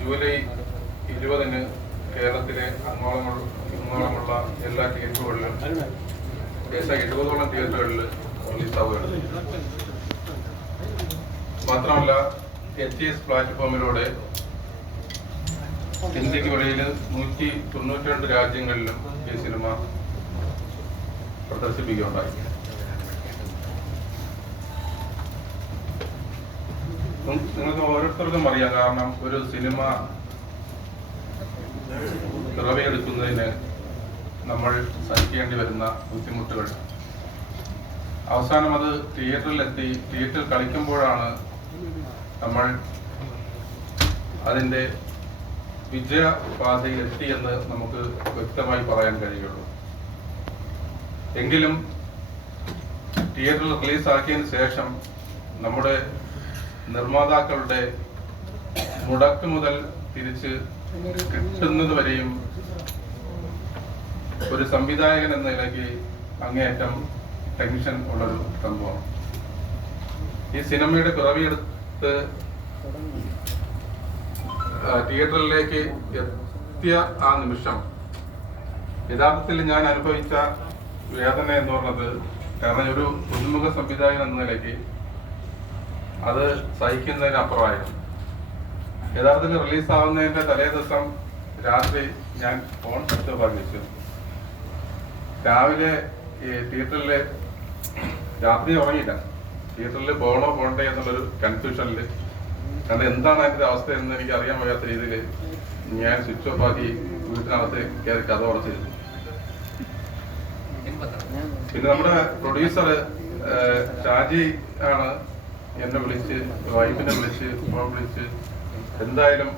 July 20-ന് കേരളത്തിലെ അങ്ങോളമുള്ള എല്ലാ തിയേറ്ററുകളിലും ഏകദേശം 70ഓളം തിയേറ്ററുകളിൽ റിലീസാവുകയാണ്. മാത്രമല്ല HTS പ്ലാറ്റ്ഫോമിലൂടെ ഇന്ത്യക്ക് വെളിയിൽ 192 രാജ്യങ്ങളിലും ഈ സിനിമ പ്രദർശിപ്പിക്കുകയുണ്ടായി. നിങ്ങൾക്ക് ഓരോരുത്തർക്കും അറിയാം, കാരണം ഒരു സിനിമ പിറവിയെടുക്കുന്നതിന് നമ്മൾ സഹിക്കേണ്ടി വരുന്ന ബുദ്ധിമുട്ടുകൾ അവസാനം അത് തിയേറ്ററിൽ കളിക്കുമ്പോഴാണ് നമ്മൾ അതിൻ്റെ വിജയപാതയിൽ എത്തിയെന്ന് നമുക്ക് വ്യക്തമായി പറയാൻ കഴിയുള്ളൂ. എങ്കിലും തിയേറ്ററിൽ റിലീസാക്കിയതിന് ശേഷം നമ്മുടെ നിർമ്മാതാക്കളുടെ മുടക്ക് മുതൽ തിരിച്ച് കിട്ടുന്നത് വരെയും ഒരു സംവിധായകൻ എന്ന നിലയ്ക്ക് അങ്ങേയറ്റം ടെൻഷൻ ഉള്ളൊരു സംഭവം. ഈ സിനിമയുടെ പിറവിയെടുത്ത് തിയേറ്ററിലേക്ക് എത്തിയ ആ നിമിഷം യഥാർത്ഥത്തിൽ ഞാൻ അനുഭവിച്ച വേദന എന്ന് പറഞ്ഞത്, കാരണം ഒരു പുതുമുഖ സംവിധായകൻ എന്ന നിലയ്ക്ക് അത് സഹിക്കുന്നതിനപ്പുറമായിരുന്നു. യഥാർത്ഥത്തിൽ റിലീസാവുന്നതിന്റെ തലേ ദിവസം രാത്രി ഞാൻ ഫോൺ സ്വിച്ച് ഓഫ് ആക്കി വെച്ചു. രാവിലെ ഈ തിയേറ്ററില് രാത്രി ഉറങ്ങിയില്ല. തിയേറ്ററിൽ പോകണോ പോകണ്ടേ എന്നുള്ളൊരു കൺഫ്യൂഷനിൽ, കാരണം എന്താണ് അതിൻ്റെ അവസ്ഥ എന്ന് എനിക്ക് അറിയാൻ വയ്യാത്ത രീതിയിൽ ഞാൻ സ്വിച്ച് ഓഫ് ആക്കി വീട്ടിനകത്ത് കയറി കഥ ഉറച്ചിരുന്നു. പിന്നെ നമ്മുടെ പ്രൊഡ്യൂസർ ഷാജി ആണ് എന്നെ വിളിച്ച്, വൈഫിനെ വിളിച്ച്, ഫോൺ വിളിച്ച് എന്തായാലും